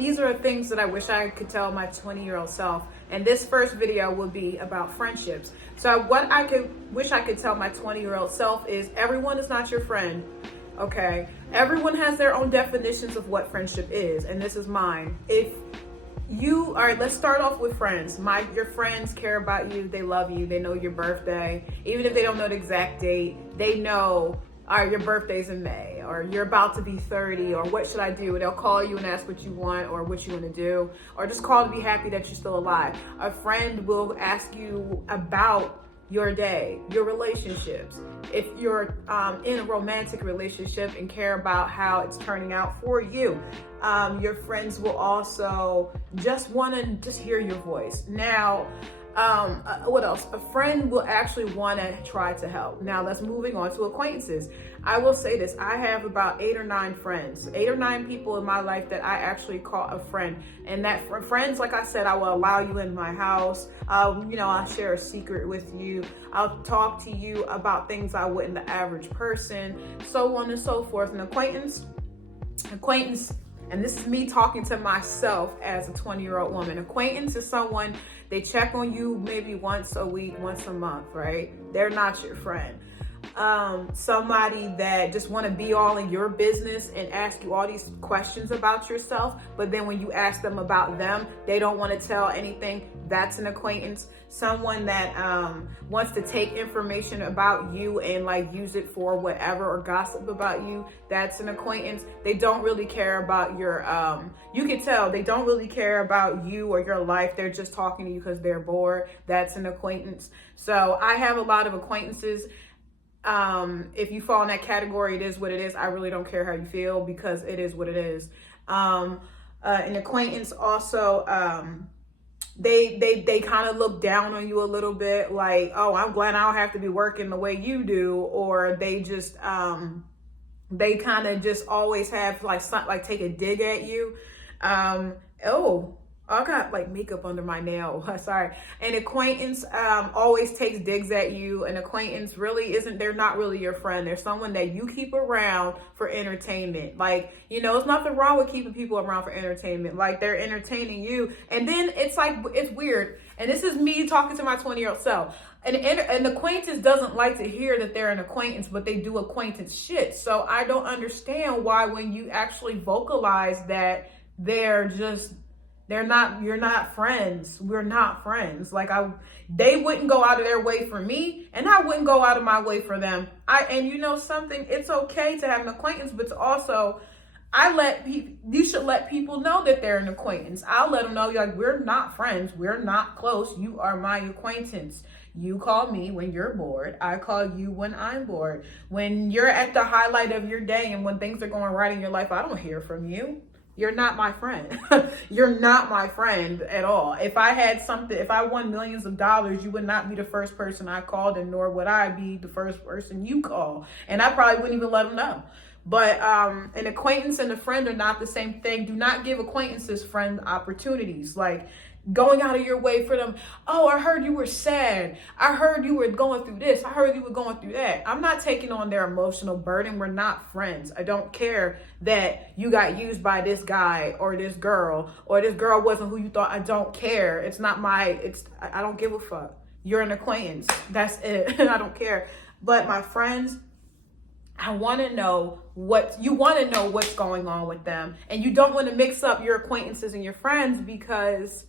These are things that I wish I could tell my 20-year-old self. And this first video will be about friendships. So what I wish I could tell my 20-year-old self is everyone is not your friend. Okay? Everyone has their own definitions of what friendship is, and this is mine. All right, let's start off with friends. Your friends care about you, they love you, they know your birthday. Even if they don't know the exact date, they know, all right, your birthday's in May, or you're about to be 30, or what should I do? They'll call you and ask what you want or what you want to do, or just call to be happy that you're still alive. A friend will ask you about your day, your relationships. If you're in a romantic relationship and care about how it's turning out for you, your friends will also just want to just hear your voice. Now, what else? A friend will actually want to try to help. Now let's moving on to acquaintances. I will say this, I have about 8 or 9 friends, 8 or 9 people in my life that I actually call a friend. And that friends, like I said, I will allow you in my house. I'll share a secret with you. I'll talk to you about things I wouldn't the average person, so on and so forth. An acquaintance, and this is me talking to myself as a 20-year-old woman. Acquaintance is someone, they check on you maybe once a week, once a month, right? They're not your friend. Somebody that just want to be all in your business and ask you all these questions about yourself, but then when you ask them about them, they don't want to tell anything. That's an acquaintance. Someone that wants to take information about you and like use it for whatever or gossip about you, that's an acquaintance. They don't really care about your, you can tell they don't really care about you or your life. They're just talking to you because they're bored. That's an acquaintance. So I have a lot of acquaintances. If you fall in that category, it is what it is. I really don't care how you feel because it is what it is. An acquaintance also, they kind of look down on you a little bit, like, oh, I'm glad I don't have to be working the way you do, or they just they kind of just always have like take a dig at you. Oh, I got like makeup under my nail. Sorry. An acquaintance always takes digs at you. An acquaintance really they're not really your friend. They're someone that you keep around for entertainment. Like, there's nothing wrong with keeping people around for entertainment. Like, they're entertaining you. And then it's weird. And this is me talking to my 20-year-old self. An acquaintance doesn't like to hear that they're an acquaintance, but they do acquaintance shit. So I don't understand why when you actually vocalize that you're not friends. We're not friends. Like they wouldn't go out of their way for me, and I wouldn't go out of my way for them. Something, it's okay to have an acquaintance, but also you should let people know that they're an acquaintance. I'll let them know, like, we're not friends. We're not close. You are my acquaintance. You call me when you're bored. I call you when I'm bored. When you're at the highlight of your day and when things are going right in your life, I don't hear from you. You're not my friend. You're not my friend at all. If I won millions of dollars, you would not be the first person I called, and nor would I be the first person you call. And I probably wouldn't even let them know. But an acquaintance and a friend are not the same thing. Do not give acquaintances friend opportunities. Like, going out of your way for them. Oh, I heard you were sad. I heard you were going through this. I heard you were going through that. I'm not taking on their emotional burden. We're not friends. I don't care that you got used by this guy or this girl wasn't who you thought. I don't care. I don't give a fuck. You're an acquaintance. That's it. I don't care. But my friends, I want to know what's going on with them. And you don't want to mix up your acquaintances and your friends because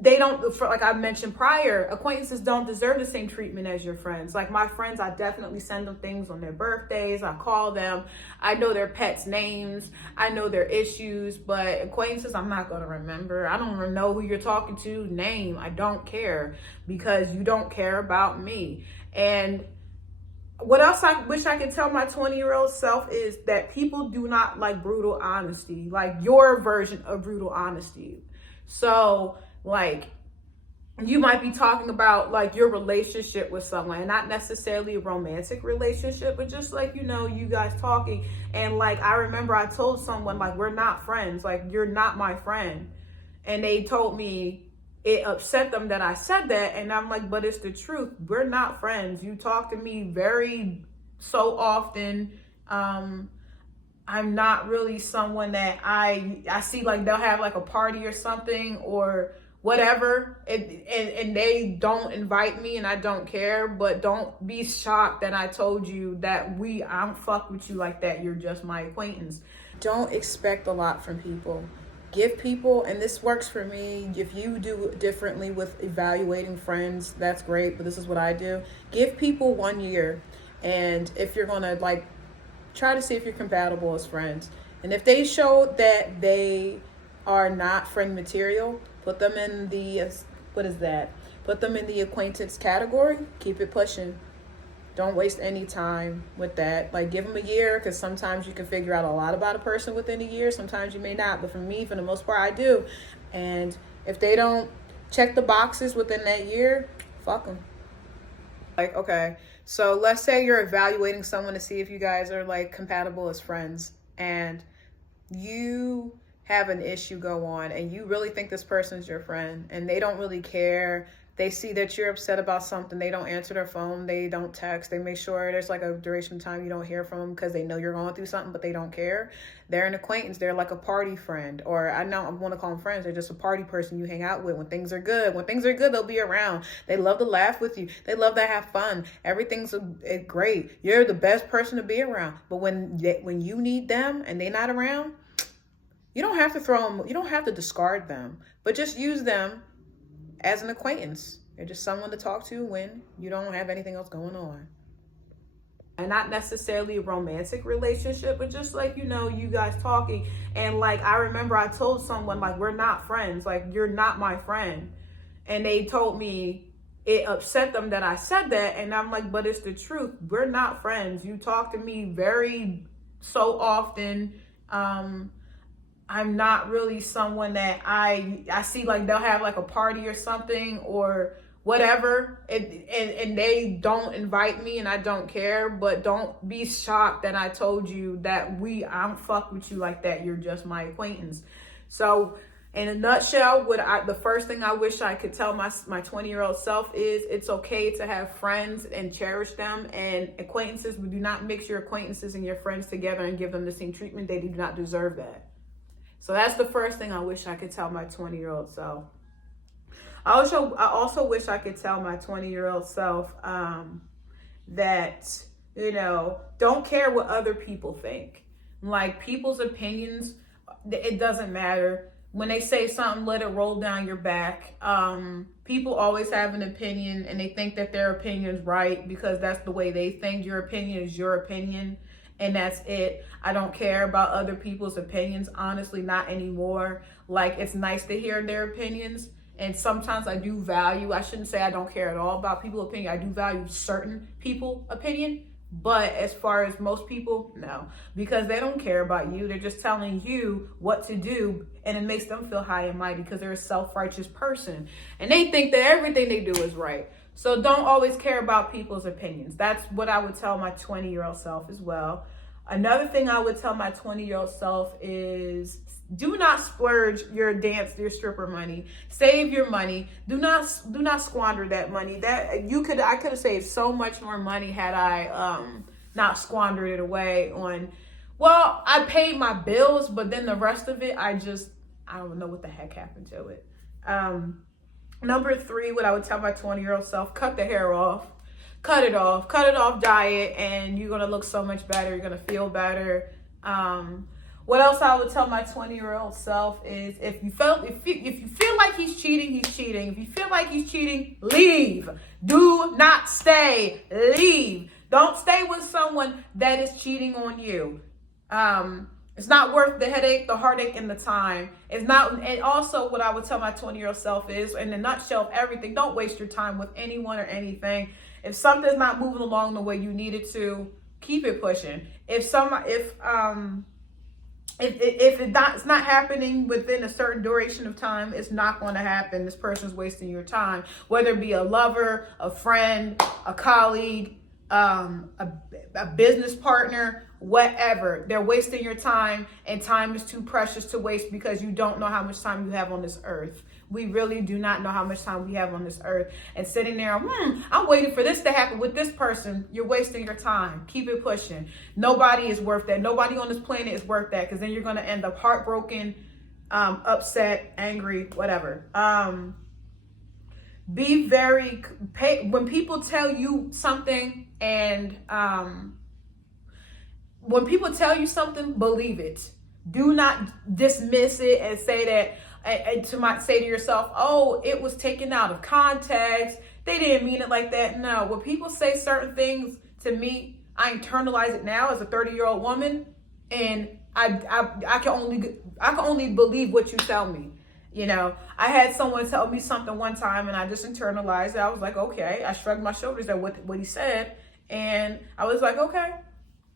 like I mentioned prior, acquaintances don't deserve the same treatment as your friends. Like my friends, I definitely send them things on their birthdays. I call them. I know their pets' names. I know their issues. But acquaintances, I'm not going to remember. I don't even know who you're talking to. Name. I don't care because you don't care about me. And what else I wish I could tell my 20-year-old self is that people do not like brutal honesty, like your version of brutal honesty. So, like, you might be talking about like your relationship with someone, not necessarily a romantic relationship, but just like, you guys talking. And like, I remember I told someone, like, we're not friends. Like, you're not my friend. And they told me it upset them that I said that. And I'm like, but it's the truth. We're not friends. You talk to me very so often. I'm not really someone that I see like they'll have like a party or something or whatever, and they don't invite me and I don't care, but don't be shocked that I told you that I don't fuck with you like that. You're just my acquaintance. Don't expect a lot from people. Give people, and this works for me, if you do differently with evaluating friends, that's great, but this is what I do. Give people 1 year, and if you're gonna like try to see if you're compatible as friends, and if they show that they are not friend material, put them in the put them in the acquaintance category. Keep it pushing. Don't waste any time with that. Like, give them a year, because sometimes you can figure out a lot about a person within a year. Sometimes you may not. But for me, for the most part, I do. And if they don't check the boxes within that year, fuck them. Like, okay, so let's say you're evaluating someone to see if you guys are like compatible as friends, and you have an issue go on and you really think this person's your friend and they don't really care. They see that you're upset about something. They don't answer their phone. They don't text. They make sure there's like a duration of time you don't hear from them because they know you're going through something, but they don't care. They're an acquaintance. They're like a party friend, or I want to call them friends. They're just a party person you hang out with when things are good. When things are good, they'll be around. They love to laugh with you. They love to have fun. Everything's great. You're the best person to be around. But when you need them and they're not around, you don't have to throw them. You don't have to discard them, but just use them as an acquaintance. They're just someone to talk to when you don't have anything else going on. And not necessarily a romantic relationship, but just like, you guys talking. And like, I remember I told someone, like, we're not friends. Like, you're not my friend. And they told me it upset them that I said that. And I'm like, but it's the truth. We're not friends. You talk to me very so often. I'm not really someone that I see like they'll have like a party or something or whatever, and they don't invite me and I don't care, but don't be shocked that I told you that I don't fuck with you like that. You're just my acquaintance. So in a nutshell, the first thing I wish I could tell my 20-year-old self is it's okay to have friends and cherish them, and acquaintances, but do not mix your acquaintances and your friends together and give them the same treatment. They do not deserve that. So that's the first thing I wish I could tell my 20-year-old self. I also wish I could tell my 20-year-old self that, don't care what other people think. Like, people's opinions, it doesn't matter. When they say something, let it roll down your back. People always have an opinion, and they think that their opinion is right because that's the way they think. Your opinion is your opinion. And that's it. I don't care about other people's opinions. Honestly, not anymore. Like, it's nice to hear their opinions. And sometimes I shouldn't say I don't care at all about people's opinion. I do value certain people's opinion. But as far as most people, no. Because they don't care about you. They're just telling you what to do. And it makes them feel high and mighty because they're a self-righteous person. And they think that everything they do is right. So don't always care about people's opinions. That's what I would tell my 20-year-old self as well. Another thing I would tell my 20-year-old self is do not splurge your stripper money. Save your money. Do not squander that money. I could have saved so much more money had I not squandered it away on, well, I paid my bills, but then the rest of it, I don't know what the heck happened to it. Number 3, what I would tell my 20-year-old self, cut the hair off. Cut it off diet, and you're going to look so much better. You're going to feel better. What else I would tell my 20-year-old self is if you feel like he's cheating, he's cheating. If you feel like he's cheating, leave. Do not stay. Leave. Don't stay with someone that is cheating on you. It's not worth the headache, the heartache, and the time. It's not. And also what I would tell my 20-year-old self is, in a nutshell of everything, don't waste your time with anyone or anything. If something's not moving along the way you need it to, keep it pushing. If it's not happening within a certain duration of time, it's not going to happen. This person's wasting your time, whether it be a lover, a friend, a colleague, a business partner, whatever. They're wasting your time, and time is too precious to waste because you don't know how much time you have on this earth. We really do not know how much time we have on this earth. And sitting there, I'm waiting for this to happen with this person. You're wasting your time. Keep it pushing. Nobody is worth that. Nobody on this planet is worth that, because then you're going to end up heartbroken, upset, angry, whatever. Be very, when people tell you something, and when people tell you something, believe it. Do not dismiss it and say that, and say to yourself, oh, it was taken out of context. They didn't mean it like that. No, when people say certain things to me, I internalize it now as a 30-year-old woman, and I can only believe what you tell me. You know, I had someone tell me something one time, and I just internalized it. I was like, okay. I shrugged my shoulders at what he said, and I was like, okay,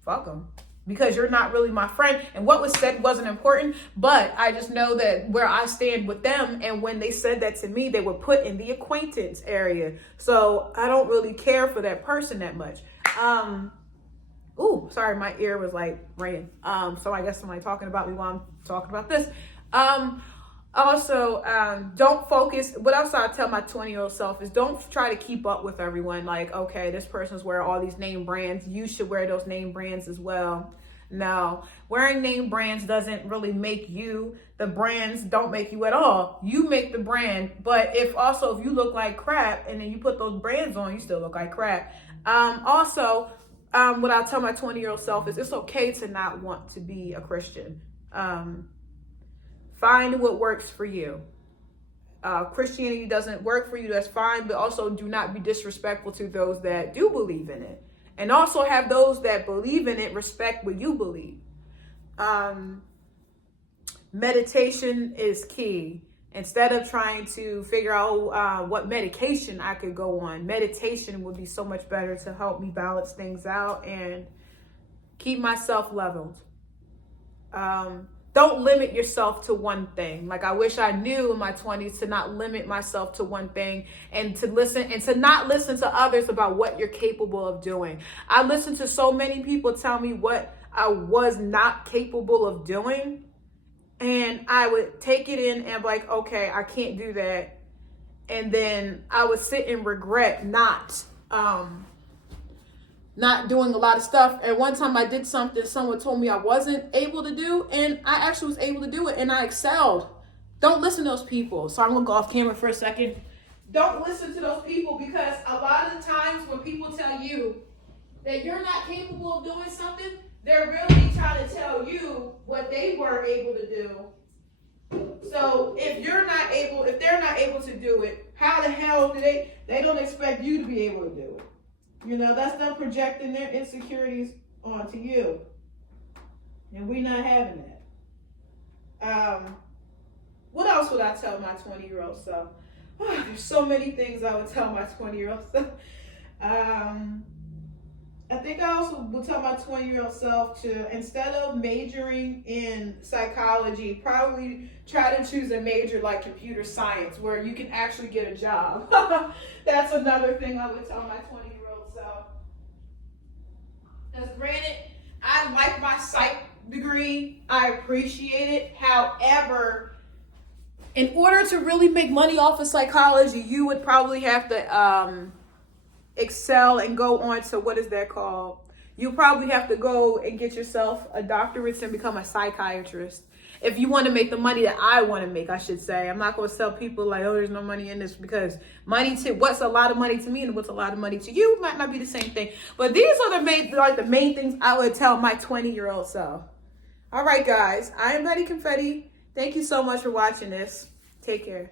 fuck him. Because you're not really my friend, and what was said wasn't important, but I just know that where I stand with them, and when they said that to me, they were put in the acquaintance area. So I don't really care for that person that much. Ooh, sorry, my ear was like ringing. So I guess somebody talking about me while I'm talking about this. Also, don't focus. What else I tell my 20-year-old self is, don't try to keep up with everyone. Like, okay, this person's wearing all these name brands, you should wear those name brands as well. No, wearing name brands doesn't really make you. The brands don't make you at all. You make the brand. But if you look like crap and then you put those brands on, you still look like crap. What I'll tell my 20-year-old self is, it's okay to not want to be a Christian. Find what works for you. Christianity doesn't work for you, that's fine, but also do not be disrespectful to those that do believe in it. And also have those that believe in it respect what you believe. Meditation is key. Instead of trying to figure out what medication I could go on, meditation would be so much better to help me balance things out and keep myself leveled. Don't limit yourself to one thing. Like, I wish I knew in my 20s to not limit myself to one thing, and to not listen to others about what you're capable of doing. I listened to so many people tell me what I was not capable of doing, and I would take it in and be like, okay, I can't do that. And then I would sit and regret not doing a lot of stuff. And one time I did something someone told me I wasn't able to do, and I actually was able to do it, and I excelled. Don't listen to those people. So I'm gonna go off camera for a second. Don't listen to those people, because a lot of the times when people tell you that you're not capable of doing something, they're really trying to tell you what they were able to do. So if they're not able to do it, how the hell do they don't expect you to be able to do it? You know, that's them projecting their insecurities onto you. And we're not having that. What else would I tell my 20-year-old self? There's so many things I would tell my 20-year-old self. I think I also would tell my 20-year-old self to, instead of majoring in psychology, probably try to choose a major like computer science, where you can actually get a job. That's another thing I would tell my 20-year-old self. Because granted, I like my psych degree. I appreciate it. However, in order to really make money off of psychology, you would probably have to excel and go on to, what is that called? You probably have to go and get yourself a doctorate and become a psychiatrist. If you want to make the money that I want to make, I should say. I'm not going to tell people like, oh, there's no money in this, because what's a lot of money to me and what's a lot of money to you might not be the same thing. But these are the main things I would tell my 20-year-old self. All right, guys, I am Betty Confetti. Thank you so much for watching this. Take care.